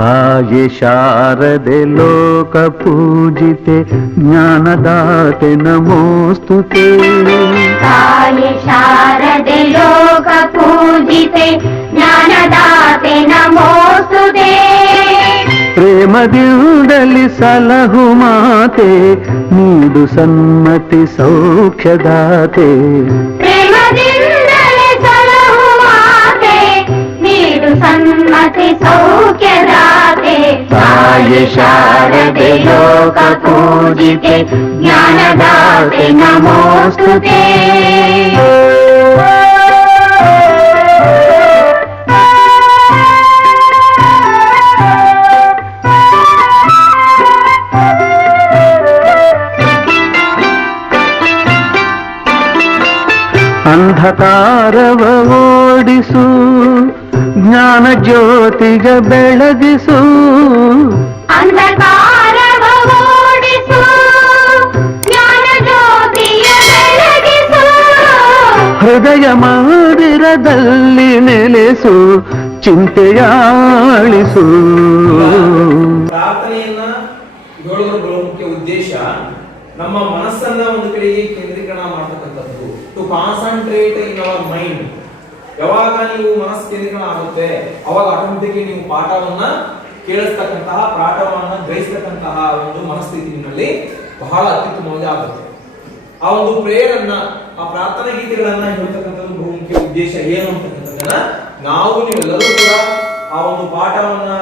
ತಾಯಿ ಶಾರದೆ ಲೋಕ ಪೂಜಿತೆ ಜ್ಞಾನದಾತೆ ನಮೋಸ್ತುತೆ. ತಾಯಿ ಶಾರದೆ ಲೋಕ ಪೂಜಿತೆ ಜ್ಞಾನದಾತೆ ನಮೋಸ್ತುತೆ. ಪ್ರೇಮದಿಂದಲಿ ಸಲಹು ಮಾತೆ ನೀಡು ಸನ್ಮತಿ ಸೌಖ್ಯದಾತೆ. ಪ್ರೇಮದಿಂದಲೇ ಸಲಹು ಮಾತೆ ನೀಡು ಸನ್ಮತಿ ಸೌಖ್ಯದಾತೆ. ತಾಯಿ ಶಾರದೆ ಲೋಕ ಪೂಜಿತೆ ಜ್ಞಾನದಾತೆ ನಮೋಸ್ತುತೆ. ಅಂಧಕಾರವ ಓಡಿಸು ಜ್ಞಾನ ಜ್ಯೋತಿಗ ಬೆಳಗಿಸು. ಅಂಧಕಾರವ ಓಡಿಸು ಜ್ಞಾನ ಜ್ಯೋತಿಯ ಬೆಳಗಿಸು. ಹೃದಯ ಮಂದಿರದಲ್ಲಿ ನೆಲೆಸು ಚಿಂತೆಯಾಳಿಸು. ಪ್ರಾರ್ಥನೆಯನ್ನ ಹೇಳೋದ್ರ ಮುಖ್ಯ ಉದ್ದೇಶ ನಮ್ಮ ಮನಸ್ಸನ್ನ ಒಂದು ಕಡೆಗೆ ಕೇಂದ್ರೀಕರಣ ಮಾಡತಕ್ಕಂಥದ್ದು. To concentrate in our mind. ಯಾವಾಗ ನೀವು ಮನಸ್ಸು ಕೇಂದ್ರೀಕರಣ ಆಗುತ್ತೆ ಅವಾಗ ಆಟೋಮೆಟಿಕ್ ನೀವು ಪಾಠವನ್ನ ಕೇಳಿಸ್ತಕ್ಕಂತಹ ಪಾಠವನ್ನ ಗ್ರಹಿಸ್ತಕ್ಕಂತಹ ಒಂದು ಮನಸ್ಥಿತಿ ನಿಮ್ಮಲ್ಲಿ ಬಹಳ ಅತ್ಯುತ್ತಮವಾಗಿ ಆಗುತ್ತೆ. ಆ ಒಂದು ಪ್ರೇಯರ್ ಅನ್ನ, ಆ ಪ್ರಾರ್ಥನಾ ಗೀತೆಗಳನ್ನ ಹೇಳ್ತಕ್ಕಂಥದ್ದು ಬಹುಮುಖ್ಯ ಉದ್ದೇಶ ಏನು ಅಂತಕ್ಕಂಥದ್ದನ್ನ ನಾವು ನೀವೆಲ್ಲರೂ ಕೂಡ ಆ ಒಂದು ಪಾಠವನ್ನ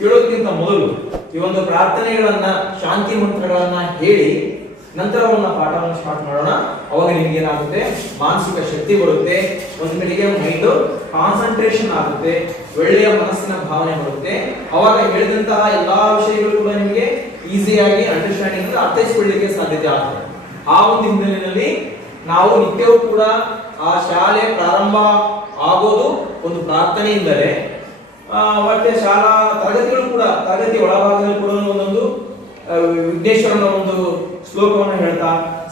ಕೇಳೋದಕ್ಕಿಂತ ಮೊದಲು ಈ ಒಂದು ಪ್ರಾರ್ಥನೆಗಳನ್ನ, ಶಾಂತಿ ಮಂತ್ರಗಳನ್ನ ಹೇಳಿ ನಂತರ ಒಂದು ಪಾಠವನ್ನು ಸ್ಟಾರ್ಟ್ ಮಾಡೋಣ. ಅವಾಗ ನಿಮ್ಗೆ ಏನಾಗುತ್ತೆ, ಮಾನಸಿಕ ಶಕ್ತಿ ಬರುತ್ತೆ, ಒಂದು ಕಡೆಗೆ ಮೈಂಡ್ ಕಾನ್ಸಂಟ್ರೇಷನ್ ಆಗುತ್ತೆ, ಒಳ್ಳೆಯ ಮನಸ್ಸಿನ ಭಾವನೆ ಬರುತ್ತೆ. ಅವಾಗ ಹೇಳಿದಂತಹ ಎಲ್ಲಾ ವಿಷಯಗಳು ಕೂಡ ನಿಮಗೆ ಈಸಿಯಾಗಿ ಅಂಡರ್ಸ್ಟ್ಯಾಂಡಿಂಗ್ ಅರ್ಥೈಸಿಕೊಳ್ಳಲಿಕ್ಕೆ ಸಾಧ್ಯತೆ ಆಗುತ್ತೆ. ಆ ಒಂದು ಹಿನ್ನೆಲೆಯಲ್ಲಿ ನಾವು ನಿತ್ಯವೂ ಕೂಡ ಆ ಶಾಲೆ ಪ್ರಾರಂಭ ಆಗೋದು ಒಂದು ಪ್ರಾರ್ಥನೆಯಿಂದಲೇ. ಮತ್ತೆ ಶಾಲಾ ತರಗತಿಗಳು ಕೂಡ, ತರಗತಿ ಒಳಭಾಗದಲ್ಲಿ ಕೂಡ ಒಂದೊಂದು ವಿಘ್ನೇಶ್ವರನ ಒಂದು ಶ್ಲೋಕವನ್ನು ಹೇಳ್ತಾ,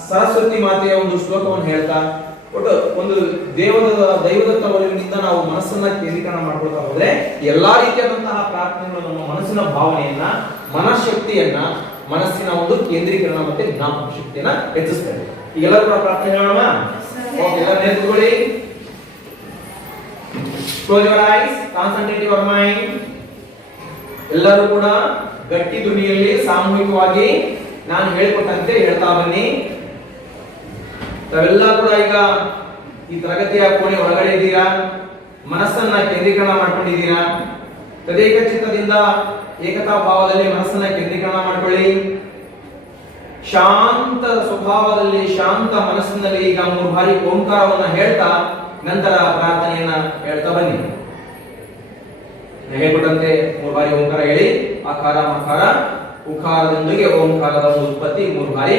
ಸರಸ್ವತಿ ಮಾತೆಯ ಒಂದು ಶ್ಲೋಕವನ್ನು ಹೇಳ್ತಾ, ಒಟ್ಟು ಒಂದು ದೈವದತ್ತ ಒಲವಿನಿಂದ ನಾವು ಮನಸ್ಸನ್ನ ಕೇಂದ್ರೀಕರಣ ಮಾಡ್ಕೊಳ್ತಾ ಹೋದ್ರೆ ಎಲ್ಲಾ ರೀತಿಯಾದಂತಹ ಪ್ರಾರ್ಥನೆಗಳು ನಮ್ಮ ಮನಸ್ಸಿನ ಭಾವನೆಯನ್ನ, ಮನಃಶಕ್ತಿಯನ್ನ, ಮನಸ್ಸಿನ ಒಂದು ಕೇಂದ್ರೀಕರಣ ಮತ್ತೆ ಜ್ಞಾಪಕ ಶಕ್ತಿಯನ್ನ ಹೆಚ್ಚಿಸ್ತದೆ. ಈಗೆಲ್ಲರೂ ಕೂಡ ಪ್ರಾರ್ಥನೆ ಮಾಡೋಣ. ಎಲ್ಲ ನೆನಪುಕೊಳ್ಳಿ. Close your eyes, concentrate your mind. ಎಲ್ಲರೂ ಕೂಡ ಗಟ್ಟಿ ಧ್ವನಿಯಲ್ಲಿ ಸಾಮೂಹಿಕವಾಗಿ ನಾನು ಹೇಳಿಕೊಟ್ಟಂತೆ ಹೇಳ್ತಾ ಬನ್ನಿ. ತಾವೆಲ್ಲ ಕೂಡ ಈಗ ಈ ತರಗತಿಯ ಕೋಣೆ ಒಳಗಡೆ ಇದ್ದೀರಾ, ಮನಸ್ಸನ್ನ ಕೇಂದ್ರೀಕರಣ ಮಾಡ್ಕೊಂಡಿದ್ದೀರಾ. ತದೇಕ ಚಿತ್ತದಿಂದ ಏಕತಾ ಭಾವದಲ್ಲಿ ಮನಸ್ಸನ್ನ ಕೇಂದ್ರೀಕರಣ ಮಾಡ್ಕೊಳ್ಳಿ. ಶಾಂತ ಸ್ವಭಾವದಲ್ಲಿ, ಶಾಂತ ಮನಸ್ಸಿನಲ್ಲಿ ಈಗ 3 ಬಾರಿ ಓಂಕಾರವನ್ನ ಹೇಳ್ತಾ ನಂತರ ಪ್ರಾರ್ಥನೆಯನ್ನ ಹೇಳ್ತಾ ಬನ್ನಿ. ಹೇಳ್ಕೊಟ್ಟಂತೆ 3 ಬಾರಿ ಓಂಕಾರ ಹೇಳಿ. ಆಕಾರ ಮಕಾರ ಉಕಾರದೊಂದಿಗೆ ಓಂಕಾರದ ಒಂದು ಉತ್ಪತ್ತಿ 3 ಬಾರಿ.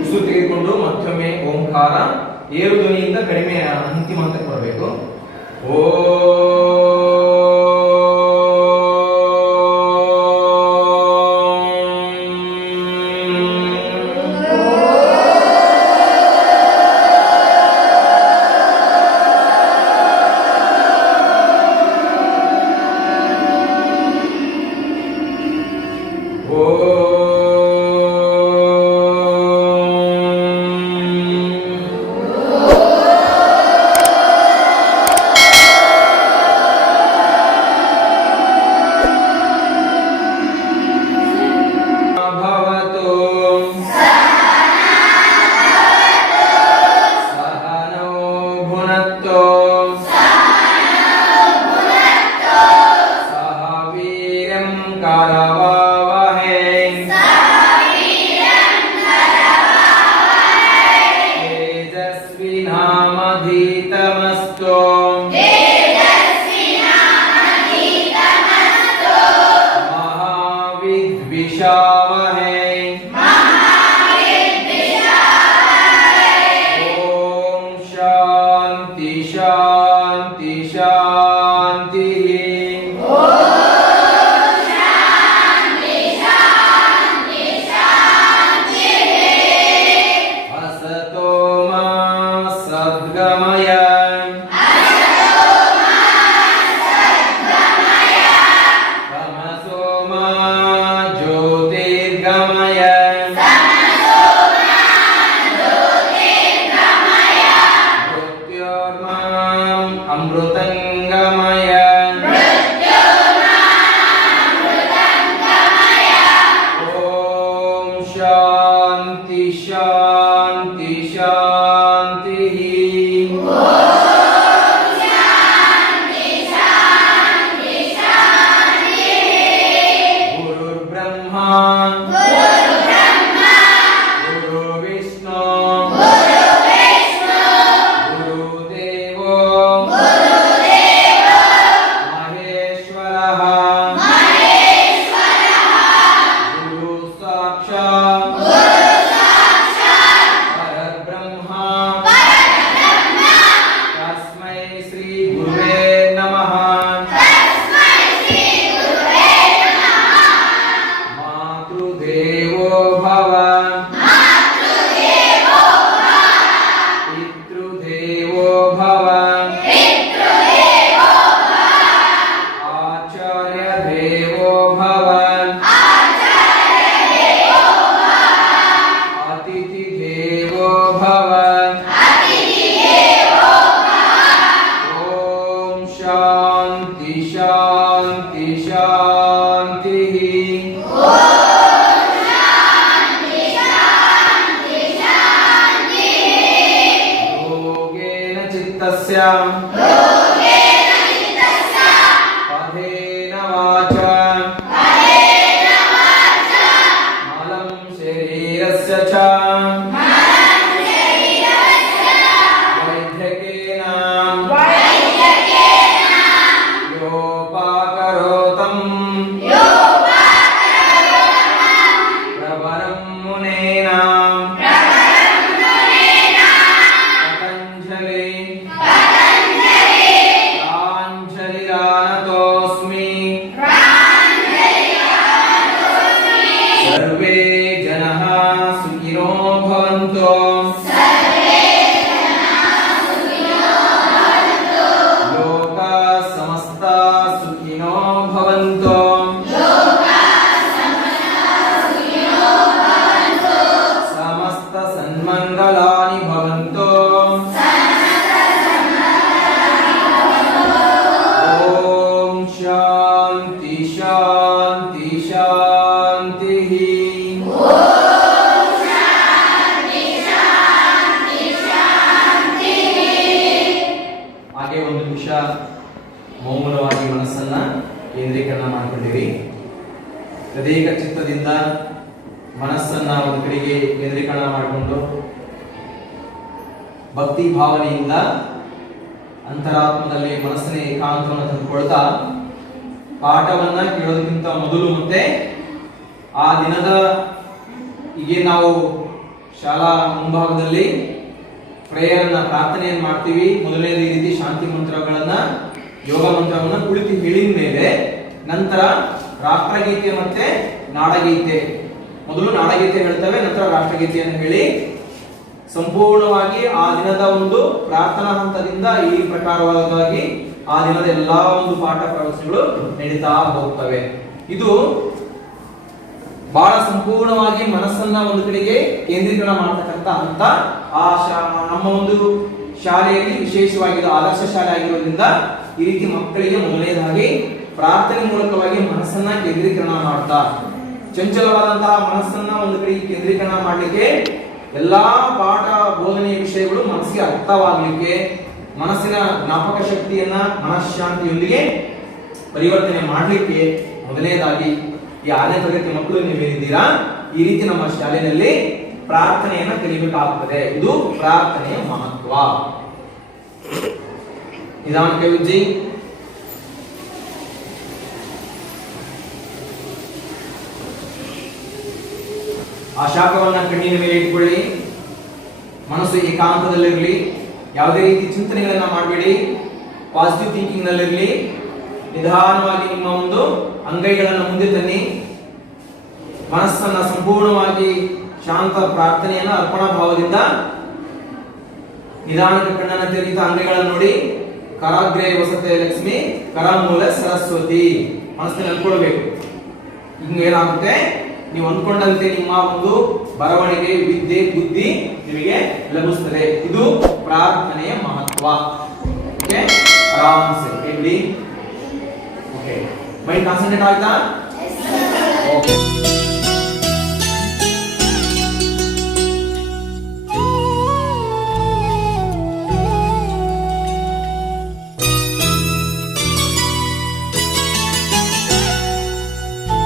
ಉಸಿರು ತೆಗೆದುಕೊಂಡು ಮತ್ತೊಮ್ಮೆ ಓಂಕಾರ ಏರು ಧ್ವನಿಯಿಂದ ಕಡಿಮೆ ಅಂತಿಮ ಹಂತಕ್ಕೆ ಬರಬೇಕು. महाविद्विषावहै। ओम शांति। ಶಾಂತಿ ಶಾಂತಿ ಅಸತೋ ಮಾ ಸದ್ಗಮಯ ತಮಸೋ ಮಾ ಜ್ಯೋತಿರ್ಗಮಯ ಮೃತ್ಯೋರ್ಮಾಂ ಅಮೃತಂಗಮಯ ಓಂ ಶಾಂತಿ ಶಾಂತಿ ಶಾಂತಿ ಗುರುರ್ ಬ್ರಹ್ಮ ಗುರು ವಿಷ್ಣು ಗುರುದೇವೋ ಮಹೇಶ್ವರಃ ಗುರು ಸಾಕ್ಷಾತ್ ಪರಬ್ರಹ್ಮ ತಸ್ಮೈ ಶ್ರೀ ಗುರುವೇ ನಮಃ ಮಾತೃದೇವೋ ಭವ ಪಿತೃದೇವೋ ಭವ ಆಚಾರ್ಯ ದೇವೋ ಭವ ಅತಿಥಿ ದೇವೋ ಭವ ಓಂ ಶಾಂತಿ ಶಾಂತಿ ಶಾಂತಿ ಯೋಗೇನ ಚಿತ್ತಸ್ಯ ಪದೇನ ವಾಚಾ ಮಲಂ ಶರೀರಸ್ಯ ಚ ವೈದ್ಯಕೇನ ಯೋಪಾಕರೋತಂ ಪ್ರವರಂ ಮುನೇನ ಪತಂಜಲಿ ಪ್ರಾಂಜಲಿರಾನತೋಸ್ಮಿ ಸರ್ವೇ ಜನಃ ಸುಖಿನೋ ಭವಂತು ಲೋಕಾ ಸಮಸ್ತಾ ಸುಖಿನೋ ಭವಂತು ಸಮಸ್ತ ಸನ್ಮಂಗಲಾನಿ ಭವಂತು ಓಂ ಶಾಂತಿ ಶಾಂತಿ ಶಾಂತಿ ಹಾಗೆ ಒಂದು ನಿಮಿಷ ಮೌನವಾಗಿ ಮನಸ್ಸನ್ನ ಕೇಂದ್ರೀಕರಣ ಮಾಡಿಕೊಂಡಿರಿ. ತದೇಕ ಚಿತ್ತದಿಂದ ಮನಸ್ಸನ್ನ ಒಂದು ಕಡೆಗೆ ಕೇಂದ್ರೀಕರಣ ಮಾಡಿಕೊಂಡು ಭಕ್ತಿ ಭಾವನೆಯಿಂದ ಅಂತರಾತ್ಮದಲ್ಲಿ ಮನಸ್ಸಿನ ಏಕಾಂತವನ್ನು ತಂದುಕೊಳ್ತಾ ಪಾಠವನ್ನ ಕೇಳೋದಕ್ಕಿಂತ ಮೊದಲು ಮತ್ತೆ ಆ ದಿನದ ಹೀಗೆ ನಾವು ಶಾಲಾ ಮುಂಭಾಗದಲ್ಲಿ ಪ್ರೇಯರ್ ಅನ್ನ ಪ್ರಾರ್ಥನೆಯನ್ನು ಮಾಡ್ತೀವಿ. ಮೊದಲನೇದು ಈ ರೀತಿ ಶಾಂತಿ ಮಂತ್ರಗಳನ್ನ ಯೋಗ ಮಂತ್ರವನ್ನ ಕುಳಿತು ಹೇಳಿದ ಮೇಲೆ ನಂತರ ರಾಷ್ಟ್ರಗೀತೆ ಮತ್ತೆ ನಾಡಗೀತೆ, ಮೊದಲು ನಾಡಗೀತೆ ಹೇಳ್ತೇವೆ, ನಂತರ ರಾಷ್ಟ್ರಗೀತೆಯನ್ನು ಹೇಳಿ ಸಂಪೂರ್ಣವಾಗಿ ಆ ದಿನದ ಒಂದು ಪ್ರಾರ್ಥನಾ ಹಂತದಿಂದ ಈ ಪ್ರಕಾರವಾಗಿ ಆ ದಿನದ ಎಲ್ಲಾ ಒಂದು ಪಾಠ ಪ್ರವಚನಗಳು ನಡೀತಾ ಹೋಗ್ತವೆ. ಇದು ಬಹಳ ಸಂಪೂರ್ಣವಾಗಿ ಮನಸ್ಸನ್ನ ಒಂದು ಕಡೆಗೆ ಕೇಂದ್ರೀಕರಣ ಮಾಡತಕ್ಕಂತ ಹಂತ. ನಮ್ಮ ಒಂದು ಶಾಲೆಯಲ್ಲಿ ವಿಶೇಷವಾಗಿ ಆದರ್ಶ ಶಾಲೆ ಆಗಿರೋದ್ರಿಂದ ಈ ರೀತಿ ಮಕ್ಕಳಿಗೆ ಮೊದಲನೇದಾಗಿ ಪ್ರಾರ್ಥನೆ ಮೂಲಕವಾಗಿ ಮನಸ್ಸನ್ನ ಕೇಂದ್ರೀಕರಣ ಮಾಡ್ತಾ, ಚಂಚಲವಾದಂತಹ ಮನಸ್ಸನ್ನ ಒಂದು ಕಡೆಗೆ ಕೇಂದ್ರೀಕರಣ ಮಾಡಲಿಕ್ಕೆ, ಎಲ್ಲಾ ಪಾಠ ಬೋಧನೆಯ ವಿಷಯಗಳು ಮನಸ್ಸಿಗೆ ಅರ್ಥವಾಗಲಿಕ್ಕೆ, ಮನಸ್ಸಿನ ಜ್ಞಾಪಕ ಶಕ್ತಿಯನ್ನ ಮನಃಶಾಂತಿಯೊಂದಿಗೆ ಪರಿವರ್ತನೆ ಮಾಡಲಿಕ್ಕೆ ಮೊದಲನೇದಾಗಿ ಈ 6ನೇ ತರಗತಿ ಮಕ್ಕಳು ನೀವೇನಿದ್ದೀರಾ ಈ ರೀತಿ ನಮ್ಮ ಶಾಲೆಯಲ್ಲಿ ಪ್ರಾರ್ಥನೆಯನ್ನ ಕಲಿಬೇಕಾಗುತ್ತದೆ. ಇದು ಪ್ರಾರ್ಥನೆಯ ಮಹತ್ವ. ನಿಧಾನಕ್ಕೆ ಉಜ್ಜಿ. ಆ ಶಾಖವನ್ನ ಕಣ್ಣಿನ ಮೇಲೆ ಇಟ್ಕೊಳ್ಳಿ. ಮನಸ್ಸು ಏಕಾಂತದಲ್ಲಿರಲಿ. ಯಾವುದೇ ರೀತಿ ಚಿಂತನೆಗಳನ್ನ ಮಾಡಬೇಡಿ, ಪಾಸಿಟಿವ್ ಥಿಂಕಿಂಗ್ ನಲ್ಲಿರಲಿ. ನಿಧಾನವಾಗಿ ನಿಮ್ಮ ಒಂದು ಅಂಗೈಗಳನ್ನು ಮುಂದೆ ತನ್ನಿ, ಮನಸ್ಸನ್ನ ಸಂಪೂರ್ಣವಾಗಿ ಶಾಂತ ಪ್ರಾರ್ಥನೆಯನ್ನ ಅರ್ಪಣಾ ಭಾವದಿಂದ ನಿಧಾನಕ್ಕೆ ಕಣ್ಣನ್ನು ತೆರೀತಾ ಅಂಗೈಗಳನ್ನು ನೋಡಿ. ಕರಾಗ್ರೆ ವಸತೆ ಲಕ್ಷ್ಮಿ, ಕರಮೂಲ ಸರಸ್ವತಿ ಮನಸ್ಸಿನಲ್ಲಿ ಅನ್ಕೊಳ್ಬೇಕು. ಹಿಂಗೆ ಏನಾಗುತ್ತೆ, ನೀವು ಅಂದ್ಕೊಂಡಂತೆ ನಿಮ್ಮ ಒಂದು ಬರವಣಿಗೆ, ವಿದ್ಯೆ, ಬುದ್ಧಿ ನಿಮಗೆ ಲಭಿಸುತ್ತದೆ. ಇದು ಪ್ರಾರ್ಥನೆಯ ಮಹತ್ವ. ಓಕೆ, ಆರಾಮ್ಸೆ ಹೇಳಿ. ಓಕೆ, ಮೈಂಡ್ ಕಾನ್ಸಂಟ್ರೇಟ್ ಆಯ್ತಾ? ಓಕೆ.